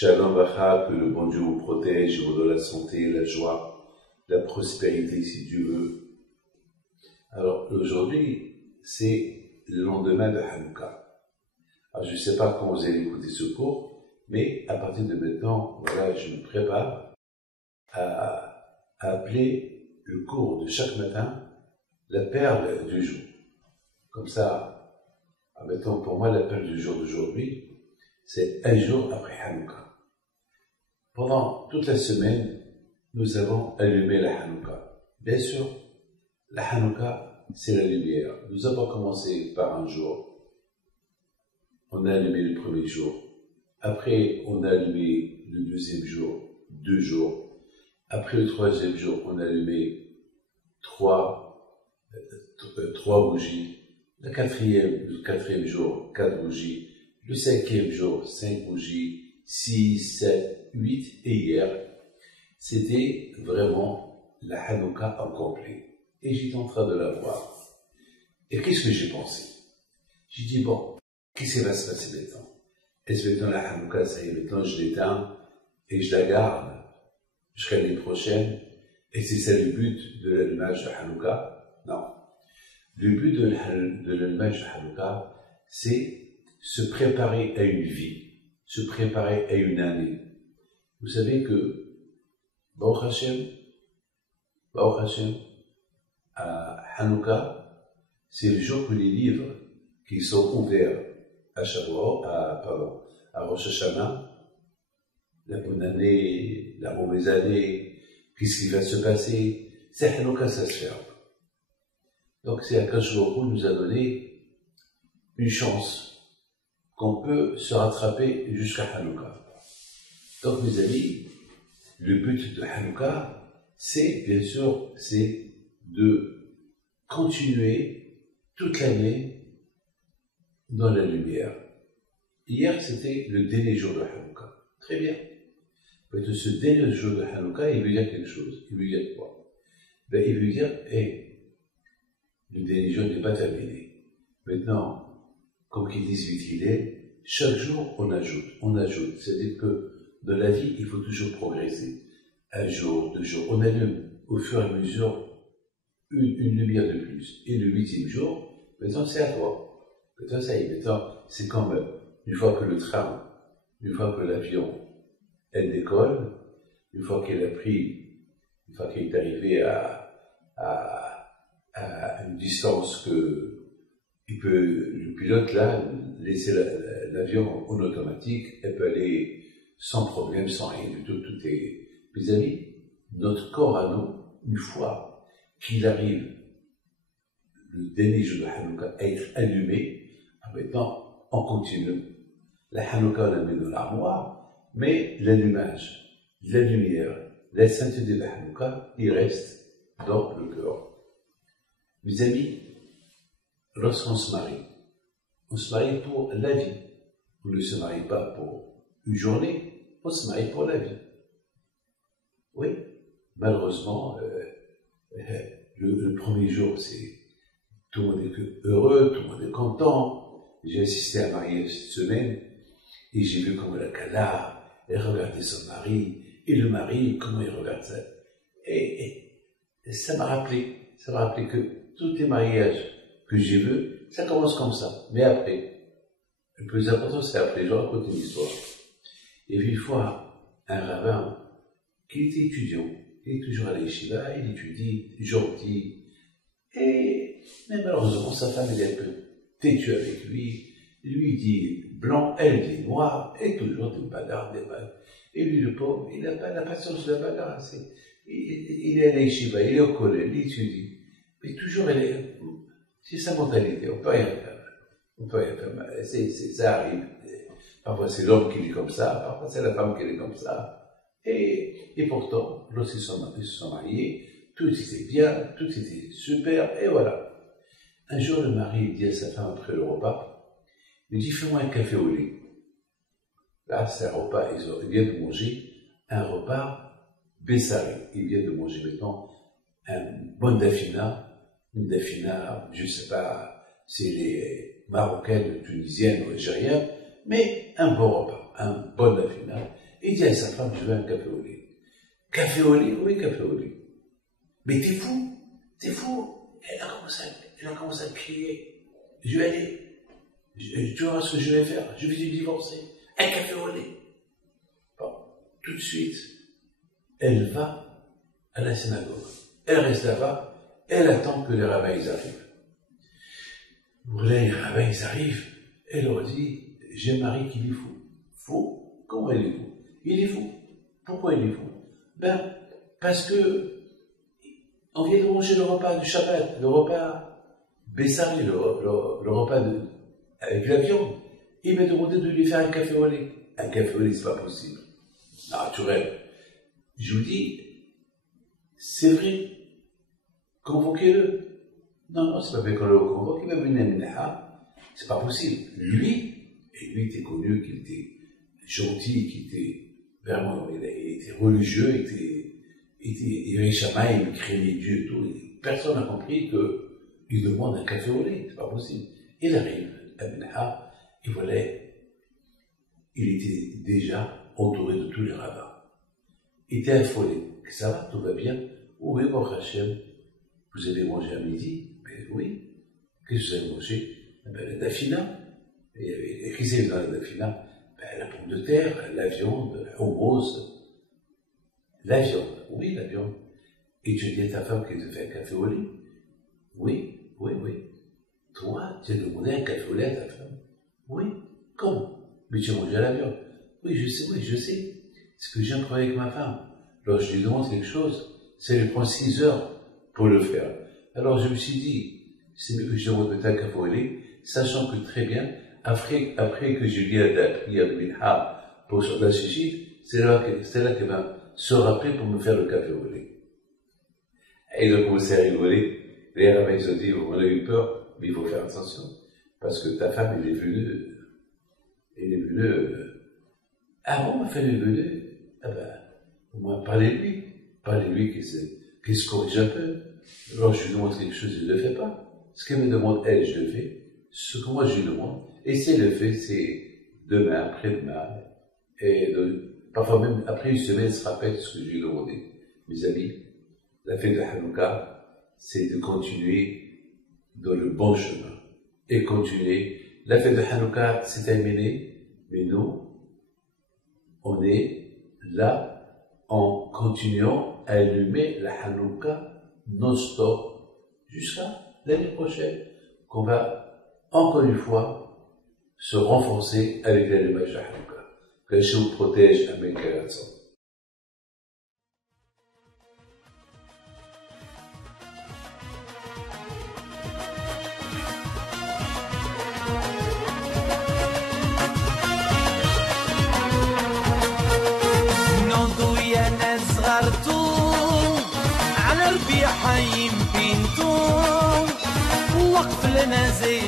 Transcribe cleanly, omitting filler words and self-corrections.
Shalom Bacha, que le bon Dieu vous protège, vous donne la santé, la joie, la prospérité si Dieu veut. Alors aujourd'hui, c'est le lendemain de Hanouka. Alors je ne sais pas quand vous allez écouter ce cours, mais à partir de maintenant, voilà, je me prépare à appeler le cours de chaque matin la perle du jour. Comme ça, mettons pour moi la perle du jour d'aujourd'hui, c'est un jour après Hanouka. Pendant toute la semaine, nous avons allumé la Hanouka. Bien sûr, la Hanouka, c'est la lumière. Nous avons commencé par un jour. On a allumé le premier jour. Après, on a allumé le deuxième jour, 2 jours. Après le troisième jour, on a allumé trois bougies. Le quatrième jour, 4 bougies. Le 5e jour, 5 bougies, 6, 7, 8, et hier, c'était vraiment la Hanouka en complet. Et j'étais en train de la voir. Et qu'est-ce que j'ai pensé? J'ai dit, bon, qu'est-ce qui va se passer maintenant? Est-ce que maintenant la Hanouka, ça y est, maintenant je l'éteins et je la garde jusqu'à l'année prochaine? Et c'est ça le but de l'allumage de Hanouka? Non. Le but de l'allumage de Hanouka, c'est se préparer à une vie, se préparer à une année. Vous savez que, Baruch Hashem, à Hanouka, c'est le jour que les livres qui sont ouverts à Shavuot, à Rosh Hashanah, la bonne année, la mauvaise année, qu'est-ce qui va se passer, c'est Hanouka, ça se ferme. Donc c'est Akadosh Baruch Hu nous a donné une chance qu'on peut se rattraper jusqu'à Hanouka. Donc mes amis, le but de Hanouka, c'est bien sûr, c'est de continuer toute l'année dans la lumière. Hier, c'était le dernier jour de Hanouka. Très bien. Mais de ce dernier jour de Hanouka, il veut dire quelque chose. Il veut dire quoi? Il veut dire, le dernier jour n'est pas terminé. Maintenant, comme qu'ils disent vite il est, chaque jour on ajoute. C'est-à-dire que dans la vie, il faut toujours progresser. 1 jour, 2 jours, on allume au fur et à mesure une lumière de plus. Et le 8e jour, maintenant c'est à toi. Maintenant ça y est, maintenant c'est comme une fois que le train, une fois que l'avion, elle décolle, une fois qu'elle est arrivé à une distance que le pilote là, laisser l'avion en automatique, elle peut aller sans problème, sans rien du tout, tout est... Mes amis, notre corps à nous, une fois qu'il arrive le dernier jour de Hanouka à être allumé, maintenant on continue. La Hanouka on la met dans l'armoire, mais l'allumage, la lumière, la sainteté de la Hanouka, il reste dans le cœur. Mes amis, lorsqu'on se marie pour la vie. On ne se marie pas pour une journée, on se marie pour la vie. Oui, malheureusement, le premier jour, tout le monde est heureux, tout le monde est content. J'ai assisté à un mariage cette semaine et j'ai vu comment la Kala, elle regardait son mari, et le mari, comment il regarde ça. Et ça m'a rappelé que tous les mariages que j'ai vus, ça commence comme ça. Mais après, le plus important, c'est après. Je raconte une histoire. Il y avait une fois un rabbin qui était étudiant. Il est toujours à la yeshiva, il étudie, gentil. Mais malheureusement, sa femme, elle est un peu têtue avec lui. Lui dit blanc, elle dit noir, et toujours des bagarres. Et lui, le pauvre, il n'a pas la patience de la bagarre. Il est à la yeshiva, il est au collège, il étudie. Mais toujours, c'est sa mentalité, on peut rien faire. Ça arrive. Parfois c'est l'homme qui est comme ça, parfois c'est la femme qui est comme ça. Et pourtant, lorsqu'ils se sont mariés, tout était bien, tout était super, et voilà. Un jour, le mari dit à sa femme après le repas, il dit, fais-moi un café au lait. Là, c'est un repas, il vient de manger un repas bessaré. Il vient de manger maintenant un bon dafina, une dafina, je ne sais pas, c'est les marocaines, tunisiennes ou algériennes, mais un bon repas, un bon dafina. Il dit à sa femme, je veux un café au lait. Café au lait? Oui, café au lait. Mais t'es fou, t'es fou. Elle a commencé à crier. Je vais aller. Tu vois ce que je vais faire? Je vais te divorcer. Un café au lait. Bon, tout de suite, elle va à la synagogue. Elle reste là-bas. Elle attend que les rabbins ils arrivent. Les rabbins ils arrivent. Elle leur dit, j'ai un mari qui est fou. Fou? Comment il est fou? Il est fou. Pourquoi il est fou? Ben, parce que on vient de manger le repas du Shabbat, le repas Bessari, le repas avec la viande. Il m'a demandé de lui faire un café au lait. Un café au lait, c'est pas possible. Naturel. Je vous dis, c'est vrai. Convoquez-le. Non, c'est pas vrai qu'on le convoque. Il va venir à Minaha. C'est pas possible. Lui était connu, qu'il était gentil, qu'il était vraiment, il était religieux, il avait Shamaï, il craignait Dieu et tout. Et personne n'a compris qu'il demande un café au lait. C'est pas possible. Il arrive à Minaha, et voilà, il était déjà entouré de tous les rabbins. Il était affolé. Ça va, tout va bien? Oui, bon Hachem, vous avez mangé à midi? Ben oui. Qu'est-ce que vous avez mangé? Ben, la dafina. Et qu'est-ce qu'il y avait dans la dafina? Ben, la pomme de terre, la viande, le hummus. La viande, oui, la viande. Et tu dis à ta femme qu'elle te fait un café au lait? Oui. Toi, tu as demandé un café au lait à ta femme? Oui. Comment? Mais tu as mangé la viande? Oui, je sais. C'est que j'ai un problème avec ma femme. Alors je lui demande quelque chose, ça lui prend 6 heures pour le faire. Alors je me suis dit, c'est mieux que je demande un café au lait, sachant que très bien, après que je lis la prière de Minha pour la Shishit, c'est là qu'elle va se rappeler pour me faire le café au lait. Et ils ont commencé à rigoler. Les rabbins ils ont dit, on a eu peur, mais il faut faire attention, parce que ta femme, elle est venue, ah bon, ma femme est venue, ah ben, au moins parlez-lui, qu'il se corrige un peu. Alors je lui demande quelque chose, il ne le fait pas. Ce qu'elle me demande, elle, je le fais. Ce que moi je lui demande, et si elle le fait, c'est demain, après-demain, et parfois même après une semaine, elle se rappelle ce que je lui ai demandé. Mes amis, la fête de Hanouka, c'est de continuer dans le bon chemin. Et continuer. La fête de Hanouka, c'est terminé, mais nous, on est là en continuant à allumer la Hanouka non-stop jusqu'à l'année prochaine, qu'on va encore une fois se renforcer avec l'allumage de la Hanouka. Que Dieu vous protège, Amen, Karatzon. على ربيع حيم بنتو وقف لنا زي